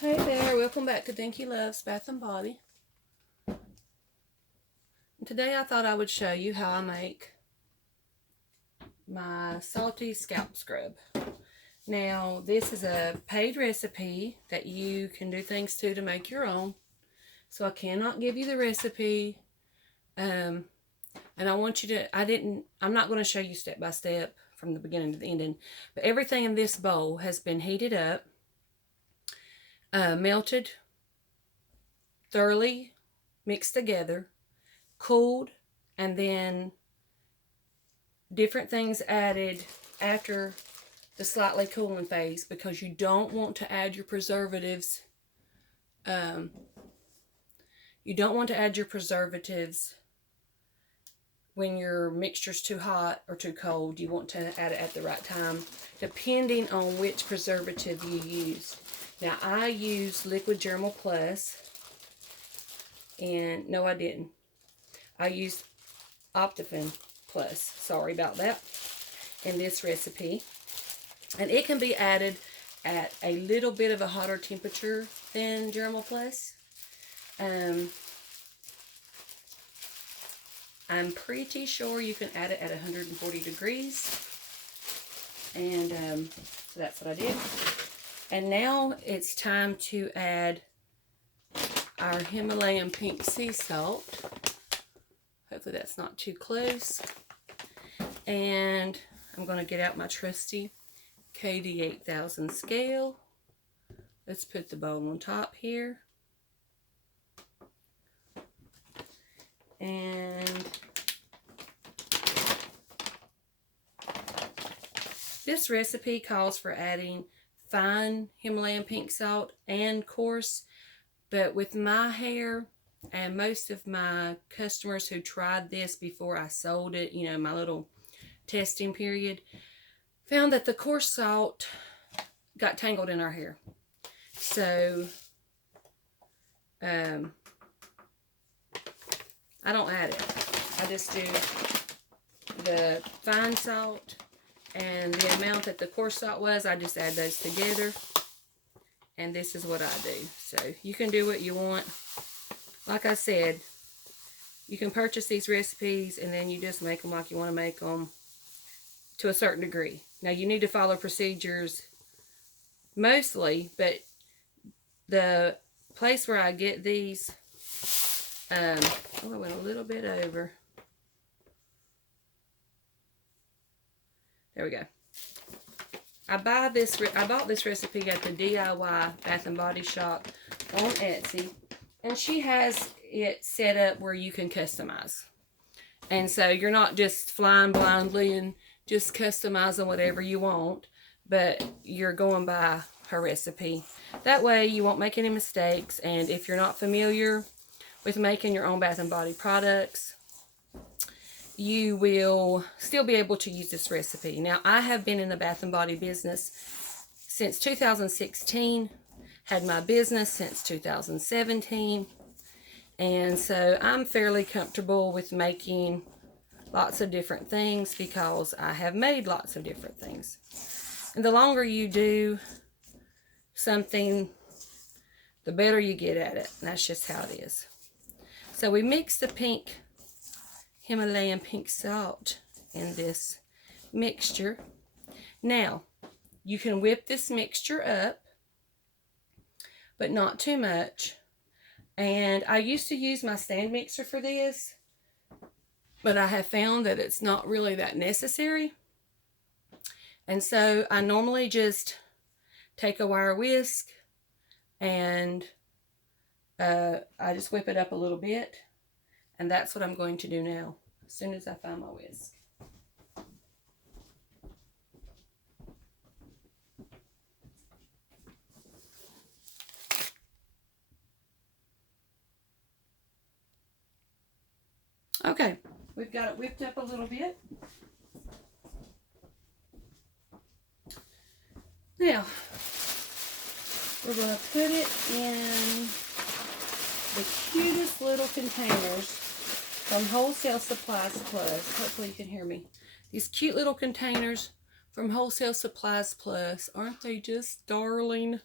Hey there, welcome back to DinkyLoves Bath and Body. And today I thought I would show you how I make my salty scalp scrub. Now, this is a paid recipe that you can do things to make your own. So I cannot give you the recipe. And I want you to, I'm not going to show you step by step from the beginning to the ending. But everything in this bowl has been heated up, melted, thoroughly mixed together, cooled, and then different things added after the slightly cooling phase, because you don't want to add your preservatives. You don't want to add your preservatives when your mixture's too hot or too cold. You want to add it at the right time, depending on which preservative you use. Now, I use Liquid Germal Plus, and no, I didn't. I used Optifin Plus, sorry about that, in this recipe. And it can be added at a little bit of a hotter temperature than Germal Plus. I'm pretty sure you can add it at 140 degrees. And so that's what I did. And now it's time to add our Himalayan Pink Sea Salt. Hopefully that's not too close. And I'm going to get out my trusty KD 8000 scale. Let's put the bowl on top here. And this recipe calls for adding fine Himalayan pink salt and coarse, but with my hair and most of my customers who tried this before I sold it, you know, my little testing period, found that the coarse salt got tangled in our hair. So I don't add it. I just do the fine salt, and the amount that the coarse salt was, I just add those together. And this is what I do. So you can do what you want. Like I said, you can purchase these recipes and then you just make them like you want to make them to a certain degree. Now, you need to follow procedures mostly, but the place where I get these, I went a little bit over. There we go. I bought this recipe at the DIY Bath and Body Shop on Etsy, and she has it set up where you can customize. And so you're not just flying blindly and just customizing whatever you want, but you're going by her recipe. That way you won't make any mistakes, and if you're not familiar with making your own bath and body products, you will still be able to use this recipe. Now, I have been in the bath and body business since 2016, had my business since 2017, and so I'm fairly comfortable with making lots of different things because I have made lots of different things. And the longer you do something, the better you get at it. And that's just how it is. So we mix the Himalayan pink salt in this mixture. Now, you can whip this mixture up, but not too much. And I used to use my stand mixer for this, but I have found that it's not really that necessary. And so I normally just take a wire whisk and I just whip it up a little bit. And that's what I'm going to do now, as soon as I find my whisk. Okay, we've got it whipped up a little bit. Now, we're going to put it in the cutest little containers from Wholesale Supplies Plus. Hopefully you can hear me. These cute little containers from Wholesale Supplies Plus. Aren't they just darling?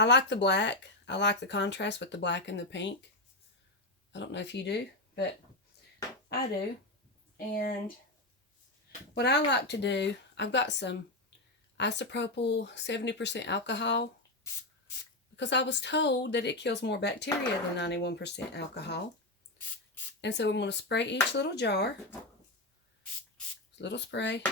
I like the black. I like the contrast with the black and the pink. I don't know if you do, but I do. And what I like to do, I've got some isopropyl 70% alcohol because I was told that it kills more bacteria than 91% alcohol. And so I'm going to spray each little jar. Little spray.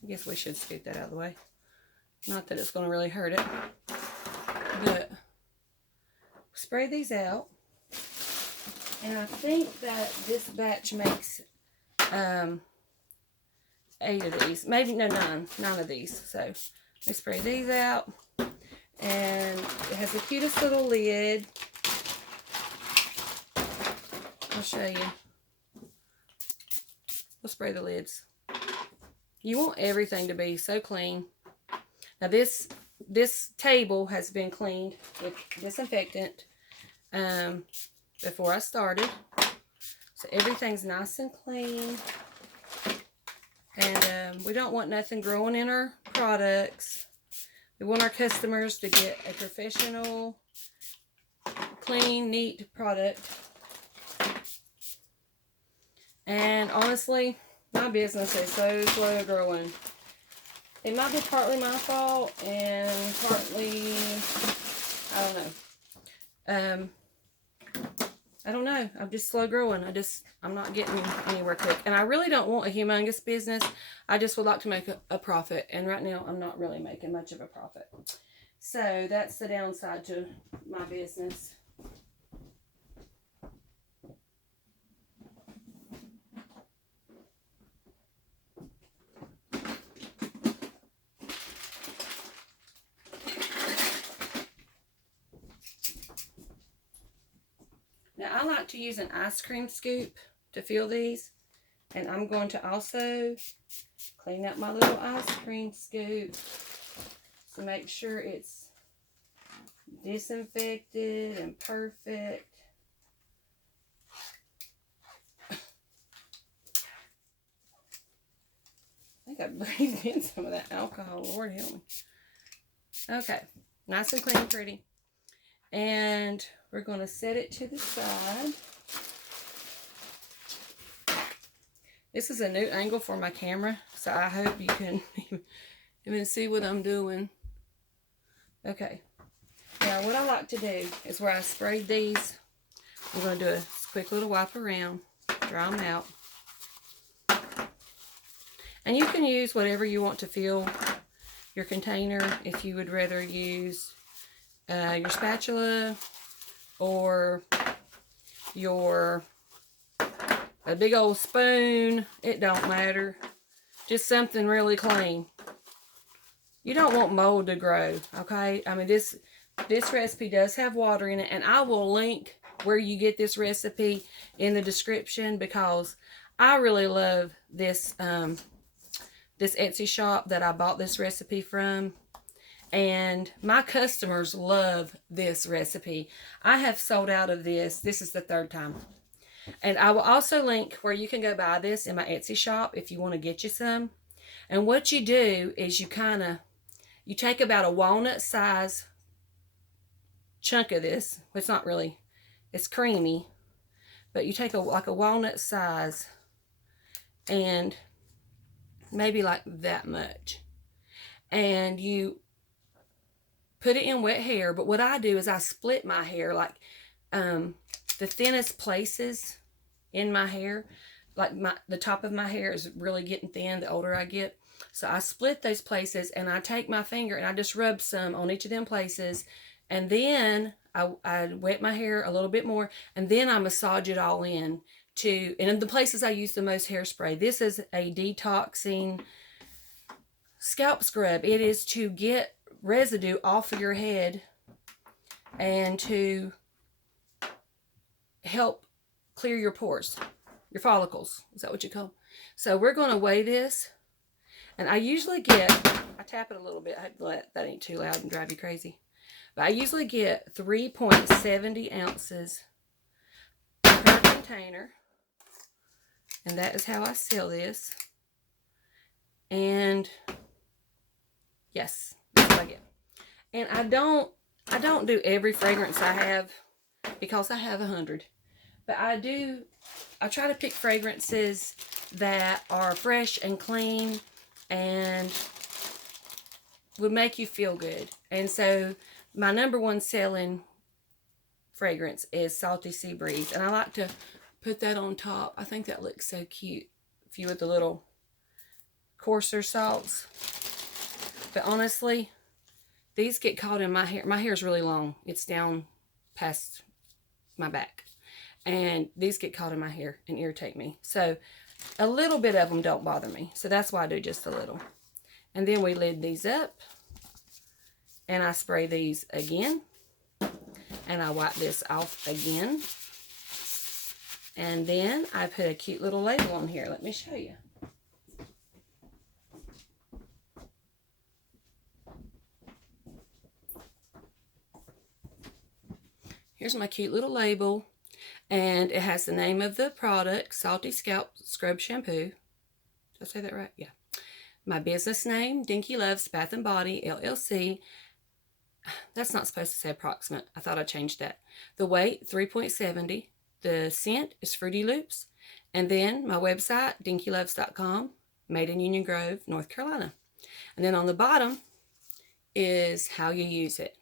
I guess we should scoot that out of the way. Not that it's going to really hurt it. But spray these out. And I think that this batch makes 8 of these. Maybe, no, 9. 9 of these. So, let me spray these out. And it has the cutest little lid. I'll show you. We'll spray the lids. You want everything to be so clean. Now this table has been cleaned with disinfectant before I started. So everything's nice and clean. And we don't want nothing growing in our products. We want our customers to get a professional, clean, neat product. And honestly, my business is so slow growing. It might be partly my fault and partly, I don't know. I'm just slow growing. I'm not getting anywhere quick. And I really don't want a humongous business. I just would like to make a profit. And right now, I'm not really making much of a profit. So that's the downside to my business. Now, I like to use an ice cream scoop to fill these. And I'm going to also clean up my little ice cream scoop to make sure it's disinfected and perfect. I think I breathed in some of that alcohol. Lord help me. Okay. Nice and clean and pretty. And we're going to set it to the side. This is a new angle for my camera, so I hope you can even see what I'm doing. Okay. Now, what I like to do is where I sprayed these, I'm going to do a quick little wipe around, dry them out. And you can use whatever you want to fill your container. If you would rather use your spatula or a big old spoon, it don't matter. Just something really clean. You don't want mold to grow, okay? I mean, this recipe does have water in it, and I will link where you get this recipe in the description because I really love this this Etsy shop that I bought this recipe from. And my customers love this recipe. I have sold out of this. This is the 3rd time. And I will also link where you can go buy this in my Etsy shop if you want to get you some. And what you do is you take about a walnut size chunk of this. It's not really, it's creamy. But you take like a walnut size and maybe like that much. And you put it in wet hair. But what I do is I split my hair, like the thinnest places in my hair, like the top of my hair is really getting thin the older I get. So I split those places and I take my finger and I just rub some on each of them places. And then I wet my hair a little bit more, and then I massage it all in and in the places I use the most hairspray. This is a detoxing scalp scrub. It is to get residue off of your head and to help clear your pores, your follicles. Is that what you call them? So we're going to weigh this, and I usually I tap it a little bit. I hope that ain't too loud and drive you crazy. But I usually get 3.70 ounces per container, and that is how I seal this. And yes, that's what I get. And I don't do every fragrance I have because I have 100. But I try to pick fragrances that are fresh and clean and would make you feel good. And so my #1 selling fragrance is Salty Sea Breeze. And I like to put that on top. I think that looks so cute. A few of the little coarser salts. But honestly, these get caught in my hair. My hair is really long. It's down past my back. And these get caught in my hair and irritate me. So a little bit of them don't bother me. So that's why I do just a little. And then we lid these up. And I spray these again. And I wipe this off again. And then I put a cute little label on here. Let me show you. Here's my cute little label. And it has the name of the product, Salty Scalp Scrub Shampoo. Did I say that right? Yeah. My business name, DinkyLoves Bath & Body, LLC. That's not supposed to say approximate. I thought I changed that. The weight, 3.70. The scent is Fruity Loops. And then my website, DinkyLoves.com, made in Union Grove, North Carolina. And then on the bottom is how you use it.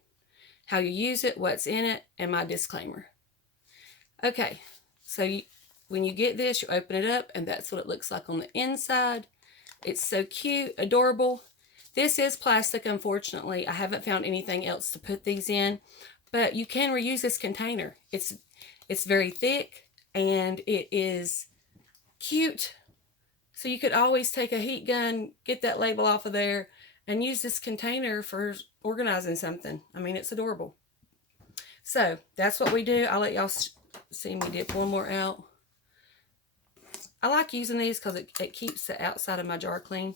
How you use it, what's in it, and my disclaimer. Okay, so when you get this, you open it up, and that's what it looks like on the inside. It's so cute, adorable. This is plastic, unfortunately. I haven't found anything else to put these in, but you can reuse this container. It's very thick, and it is cute. So you could always take a heat gun, get that label off of there, and use this container for organizing something. I mean, it's adorable. So that's what we do. I'll let y'all see me dip one more out. I like using these because it keeps the outside of my jar clean.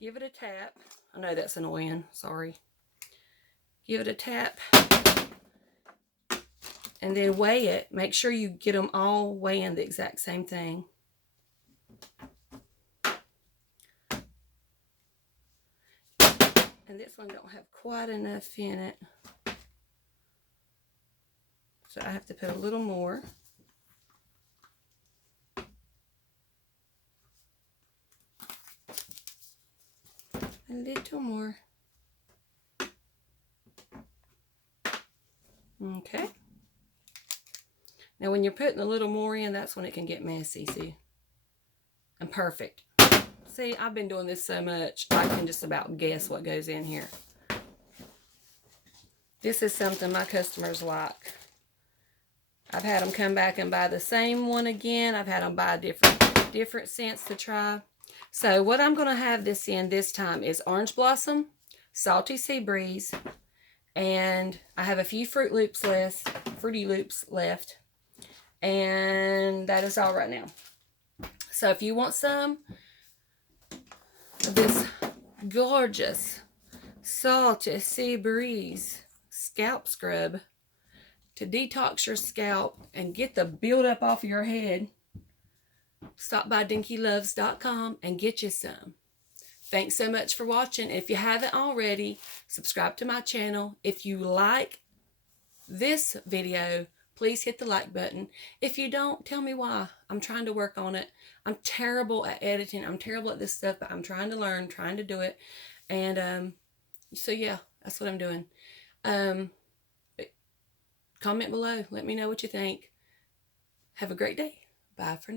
Give it a tap. I know that's annoying. Sorry. Give it a tap. And then weigh it. Make sure you get them all weighing the exact same thing. And this one don't have quite enough in it. So I have to put a little more. A little more. Okay. Now when you're putting a little more in, that's when it can get messy, see? And perfect. See, I've been doing this so much, I can just about guess what goes in here. This is something my customers like. I've had them come back and buy the same one again. I've had them buy different scents to try. So what I'm going to have this in this time is Orange Blossom, Salty Sea Breeze, and I have a few Fruity Loops left. And that is all right now. So if you want some of this gorgeous Salty Sea Breeze scalp scrub to detox your scalp and get the buildup off your head, stop by DinkyLoves.com and get you some. Thanks so much for watching. If you haven't already, subscribe to my channel. If you like this video, please hit the like button. If you don't, tell me why. I'm trying to work on it. I'm terrible at editing. I'm terrible at this stuff, but I'm trying to learn, trying to do it. And so yeah, that's what I'm doing. Comment below. Let me know what you think. Have a great day. Bye for now.